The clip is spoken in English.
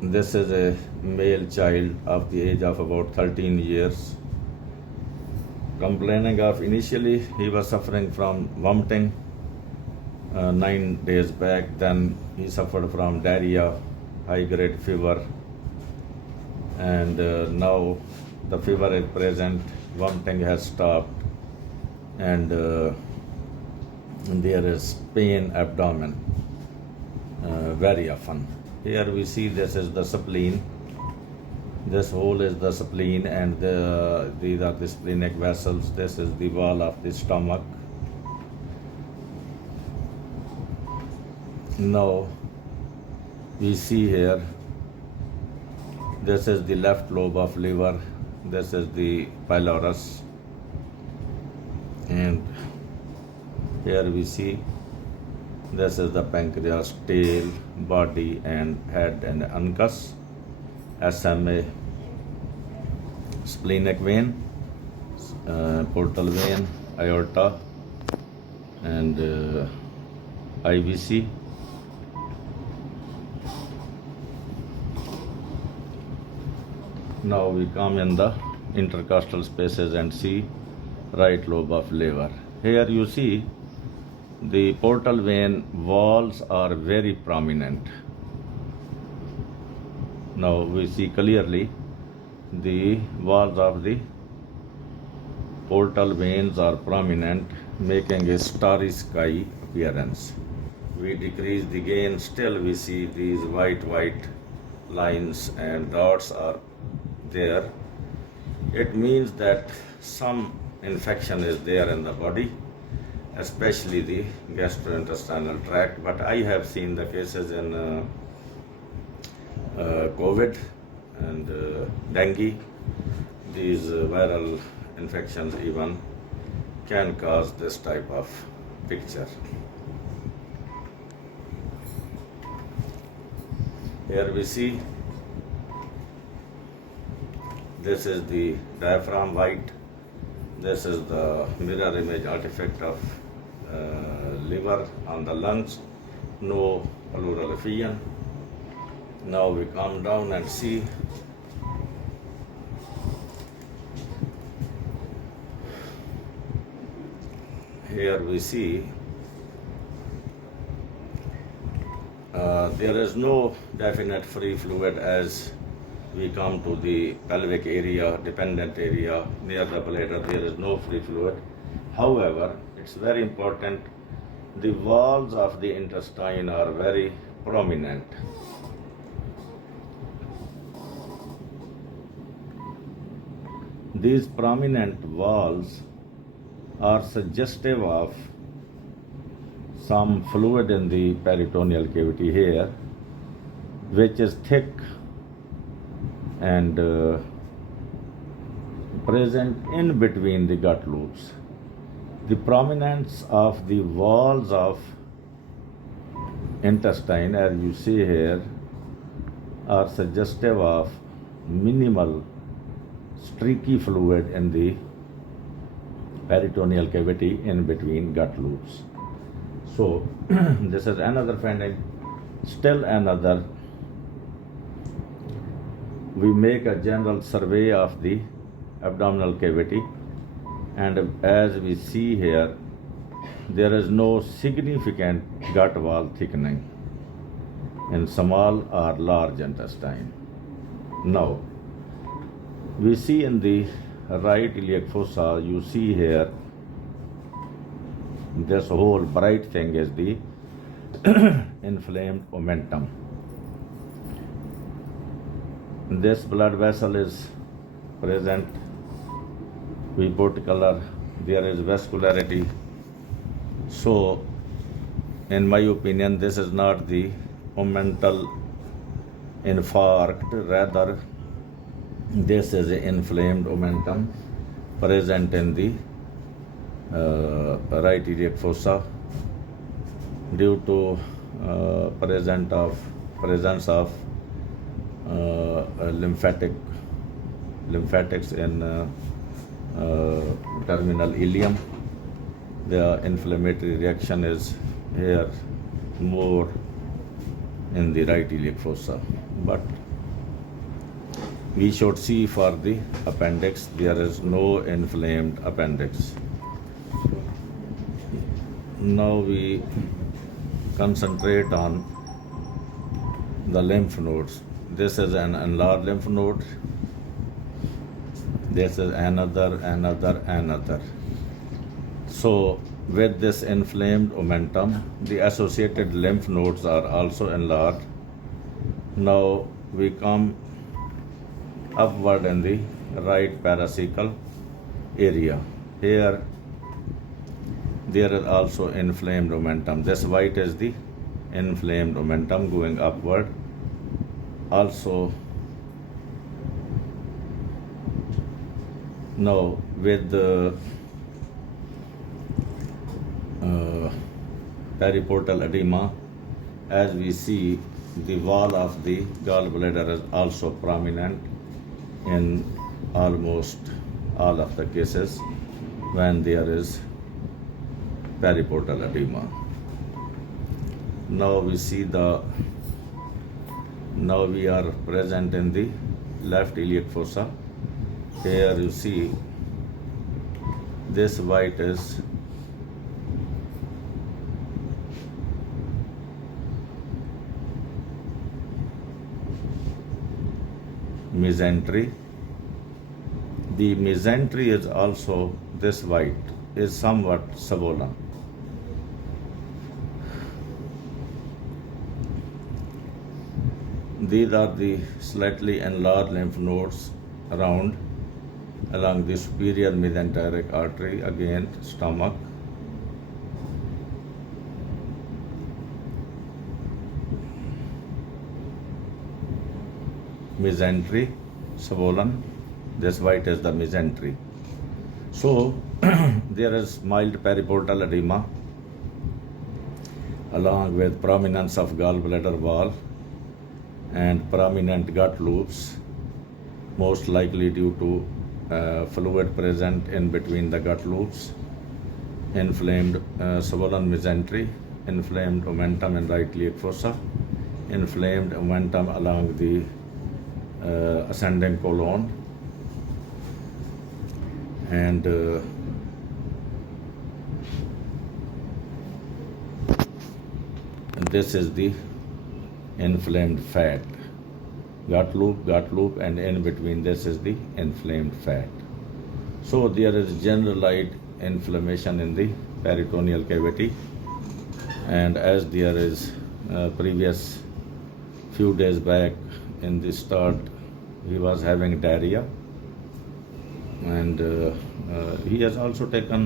This is a male child of the age of about 13 years, complaining of initially he was suffering from vomiting 9 days back, then he suffered from diarrhea, high grade fever, and now the fever is present, vomiting has stopped, and there is pain abdomen very often. Here we see this is the spleen. This hole is the spleen, and these are the splenic vessels. This is the wall of the stomach. Now we see here, this is the left lobe of liver, this is the pylorus, and here we see this is the pancreas, tail, body and head and uncus, SMA, splenic vein, portal vein, aorta, and IVC. Now we come in the intercostal spaces and see right lobe of liver. Here you see the portal vein walls are very prominent. Now we see clearly the walls of the portal veins are prominent, making a starry sky appearance. We decrease the gain, still we see these white lines and dots are there. It means that some infection is there in the body, especially the gastrointestinal tract. But I have seen the cases in COVID and dengue. These viral infections even can cause this type of picture. Here we see this is the diaphragm white. This is the mirror image artifact of liver on the lungs, no pleural effusion. Now we come down and see here we see there is no definite free fluid as we come to the pelvic area, dependent area near the bladder. There is no free fluid. However, it's very important, the walls of the intestine are very prominent. These prominent walls are suggestive of some fluid in the peritoneal cavity here, which is thick and present in between the gut loops. The prominence of the walls of intestine, as you see here, are suggestive of minimal streaky fluid in the peritoneal cavity in between gut loops. So this is another finding. Still another, we make a general survey of the abdominal cavity, and as we see here, there is no significant gut wall thickening in small or large intestine. Now, we see in the right iliac fossa, you see here, this whole bright thing is the inflamed omentum. This blood vessel is present. We put color, there is vascularity. So, in my opinion, this is not the omental infarct, rather this is an inflamed omentum present in the right iliac fossa due to presence of lymphatics in terminal ileum. The inflammatory reaction is here more in the right iliac fossa, but We should see for the appendix. There is no inflamed appendix. Now we concentrate on the lymph nodes. This is an enlarged lymph node. This is another. So with this inflamed omentum, the associated lymph nodes are also enlarged. Now we come upward in the right paracecal area. Here there is also inflamed omentum. This white is the inflamed omentum going upward. Also, now with the periportal edema, as we see, the wall of the gallbladder is also prominent in almost all of the cases when there is periportal edema. Now we are present in the left iliac fossa. Here you see this white is mesentery. The mesentery is also, this white is somewhat swollen. These are the slightly enlarged lymph nodes along the superior mesenteric artery, again stomach. Mesentery, swollen. This white is the mesentery. So there is mild periportal edema along with prominence of gallbladder wall and prominent gut loops, most likely due to fluid present in between the gut loops, inflamed swollen mesentery, inflamed omentum in right iliac fossa, inflamed omentum along the ascending colon, and this is the inflamed fat, gut loop, and in between this is the inflamed fat. So there is generalized inflammation in the peritoneal cavity, and as there is previous few days back in the start, he was having diarrhea, and he has also taken